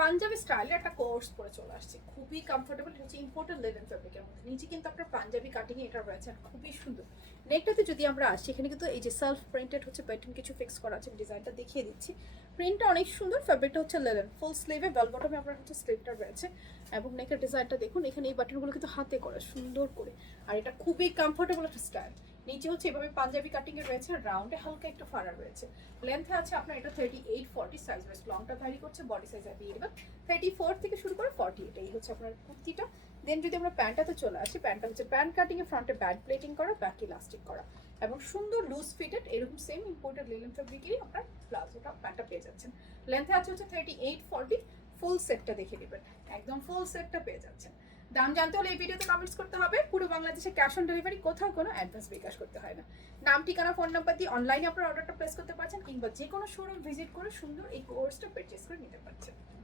পাঞ্জাবি স্টাইলের একটা কোর্স পরে চলে আসছে, খুবই কমফোর্টেবল। হচ্ছে ইম্পোর্টেড লেভেন ফেব্রিকের মধ্যে, নিচে কিন্তু আপনার পাঞ্জাবি কাটিং এটা রয়েছে, আর খুবই সুন্দর। নেকটাতে যদি আমরা আসি, এখানে কিন্তু এই যে সেলফ প্রিন্টেড হচ্ছে প্যাটার্ন কিছু ফিক্স করা আছে, ডিজাইনটা দেখিয়ে দিচ্ছি। প্রিন্টটা অনেক সুন্দর, ফেব্রিকটা হচ্ছে লেলেন, ফুল স্লিভে বেল বটমে আপনার হচ্ছে স্লিভটা রয়েছে। এবং নেকের ডিজাইনটা দেখুন, এখানে এই বাটনগুলো কিন্তু হাতে করা সুন্দর করে, আর এটা খুবই কমফোর্টেবল একটা স্টাইল। নিচে হচ্ছে এভাবে পাঞ্জাবি কাটিং এ রয়েছে, রাউন্ডে হালকা একটু ফাড়া রয়েছে। লেন্থে আছে আপনার এটা 38-40 সাইজ, বেশ লংটা ভ্যারি করছে, বডি সাইজ অ্যাভেলেবল 34 থেকে শুরু করে 48। এই হচ্ছে আপনার কুর্তিটা। দেন যদি আমরা প্যান্টটাতে চলে আসি, প্যান্টটা হচ্ছে প্যান্ট কাটিং এ ফ্রন্টে ব্যাক প্লেটিং করা, ব্যাক ইলাস্টিক করা এবং সুন্দর লুজ ফিটেড এরকম সেম ইম্পোর্টেড লিনেন ফেব্রিকেরই আপনার প্লাজোটা প্যান্টটা পেয়ে যাচ্ছেন। লেন্থে আছে হচ্ছে 38-40, ফুল সেটটা দেখে নেবেন, একদম ফুল সেটটা পেয়ে যাচ্ছেন। দাম জানতে হলে এই ভিডিওতে কমেন্টস করতে হবে। পুরো বাংলাদেশে ক্যাশ অন ডেলিভারি, কোথাও কোনো অ্যাডভান্স বিকাশ করতে হয় না। নাম, ঠিকানা, ফোন নাম্বার দিয়ে অনলাইনে আপনার অর্ডারটা প্লেস করতে পারছেন, কিংবা যে কোনো শোরুম ভিজিট করে সুন্দর এই কোর্সটা পারচেস করে নিতে পারছেন।